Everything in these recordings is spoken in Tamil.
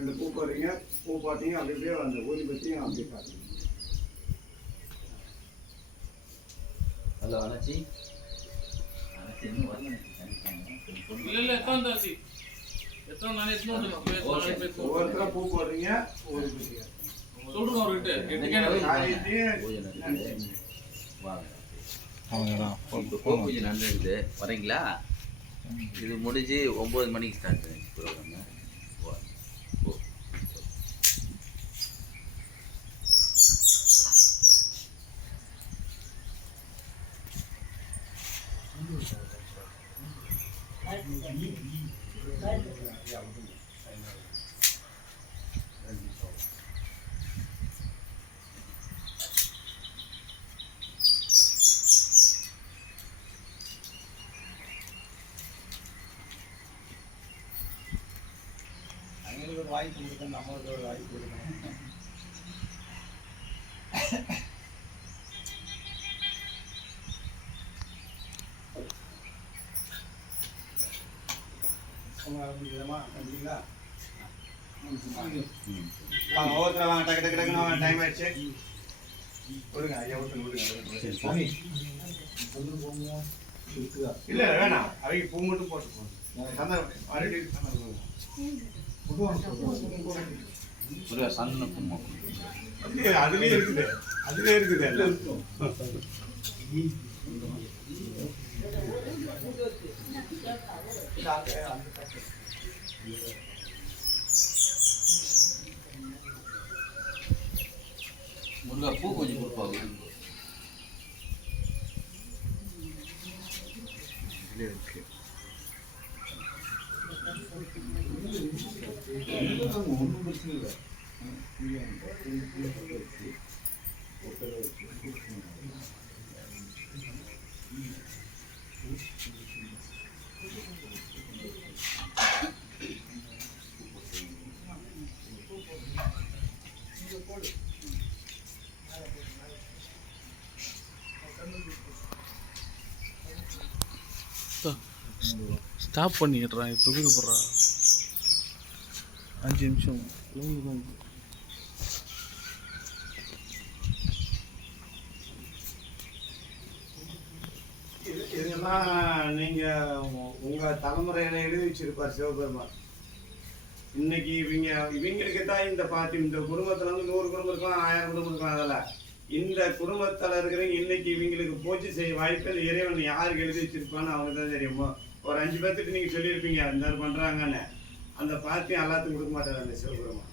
ரெண்டு பூ போடுறீங்க பூ பார்த்தீங்க அப்படி அப்படியே அந்த ஊதி பற்றியும் அப்படியே காட்டுங்க ஹலோ. பேசுவோம் ஒவ்வொருத்தரா பூ போடுறீங்க ஊதி பற்றிங்க சொல்லுங்க அவர்கிட்ட. வாங்க அவங்க தான் இப்போ கோ பூஜை நடந்துருக்குது வரீங்களா? இது முடிஞ்சு ஒம்பது மணிக்கு ஸ்டார்ட் ப்ரோக்ராம் அவங்களுக்கு ஒரு வாய்ப்பு கொடுக்கணும் நம்மளுக்கு ஒரு வாய்ப்பு கொடுக்கணும் கண்டிங்களா வாங்க ஒவ்வொருத்தர் வாங்க டக்கு டக்கு டக்குன்னு வாங்க டைம் ஆயிடுச்சு. விடுங்க ஐயா விட்டுங்க விடுங்க இல்ல வேணாம். அவங்க பூ மட்டும் போட்டு போகணும் சந்தனம் மறுபடியும் ஒரு சன்ன கும்பம் அதுலயே அதுலயே இருக்குது. அதுலயே இருக்குது. எல்லாம் முருகா பூ கொஞ்சம் கொடுப்பாங்க ஸ்டாப் பண்ணிடுறான் இப்போ போடுறான் அஞ்சு நிமிஷம். இது- இதெல்லாம் நீங்க உங்கள் உங்க தலைமுறையில எழுதி வச்சிருப்பார் சிவபெருமான். இன்னைக்கு இவங்க இவங்களுக்கு தான் இந்த பாட்டி இந்த குடும்பத்துல வந்து நூறு குடும்பம் இருக்கலாம் ஆயிரம் குடும்பம் இருக்கலாம் அதில் இந்த குடும்பத்தில் இருக்கிறவங்க இன்னைக்கு இவங்களுக்கு பூஜை செய்ய வாய்ப்பு இறைவன் யாருக்கு எழுதி வச்சிருப்பான்னு அவனுக்கு தான் தெரியுமோ? ஒரு அஞ்சு பேர்த்துக்கு நீங்கள் சொல்லியிருப்பீங்க இந்த மாதிரி பண்ணுறாங்கன்னு அந்த பாத்தி எல்லாத்துக்கும் கொடுக்க மாட்டார் அந்த சிவபெருமான்.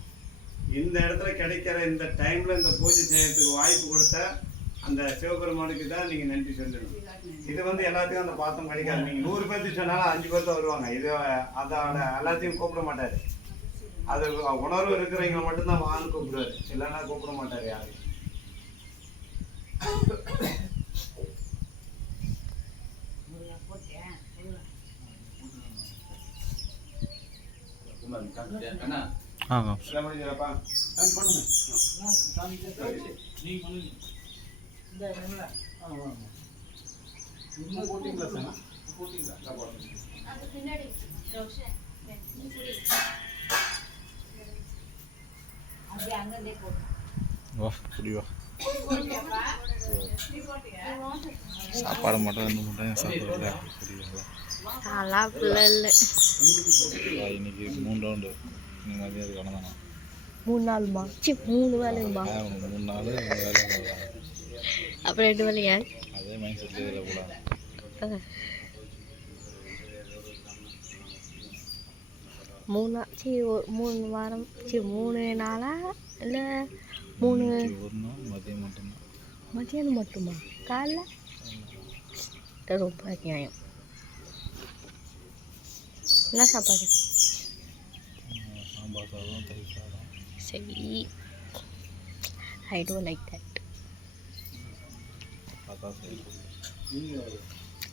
இந்த இடத்துல கிடைக்கிற இந்த டைமில் இந்த பூஜை செய்யறதுக்கு வாய்ப்பு கொடுத்த அந்த சிவபெருமானுக்கு தான் நீங்கள் நன்றி சொல்லணும். இது வந்து எல்லாத்துக்கும் அந்த பாத்தம் கிடைக்காது. நீங்கள் நூறு பேர்த்து சொன்னாலும் அஞ்சு பேர் தான் வருவாங்க. இது அதோட எல்லாத்தையும் கூப்பிட மாட்டார். அது உணர்வு இருக்கிறவங்க மட்டும்தான் வான்னு கூப்பிடுவாரு. இல்லைன்னா கூப்பிட மாட்டார் யாரும். வா புடி சாப்பாடு மட்டும் ரெண்டு மட்டும் சாப்பிடல புரியுங்களா அதெல்லாம் பிள்ளை இல்லை. இன்னைக்கு மூணு ரவுண்டு இன்னைக்கு மதியம் கடந்தானா மூணு நாளுமா சி மூணு வேலையுமா மூணு நாள் அப்புறம் ரெண்டு வேலையா? அதே மைண்ட் செட்லேயே இதில் போகலாம் மூணு ஒரு வாரம் சி மூணு நாளா? இல்லை மூணு மதியம் மட்டும்தான் மதியானம் மட்டுமா? காலைல? ரொம்ப அநியாயம் என்ன சாப்பாடு? ஆஹ் சாம்பார் சாதம் தயிர் சாதம். சரி. ஐ டோன்ட் லைக் தட்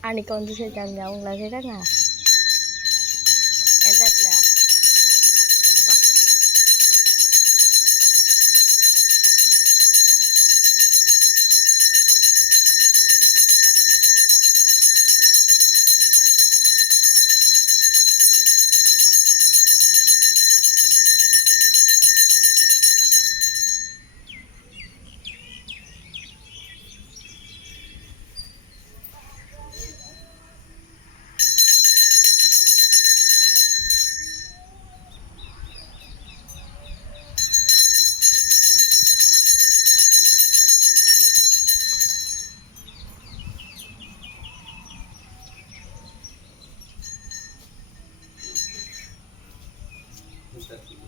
அன்னைக்கு வந்து சேர்த்தாங்க. அவங்கள சேர்த்தாங்க Gracias.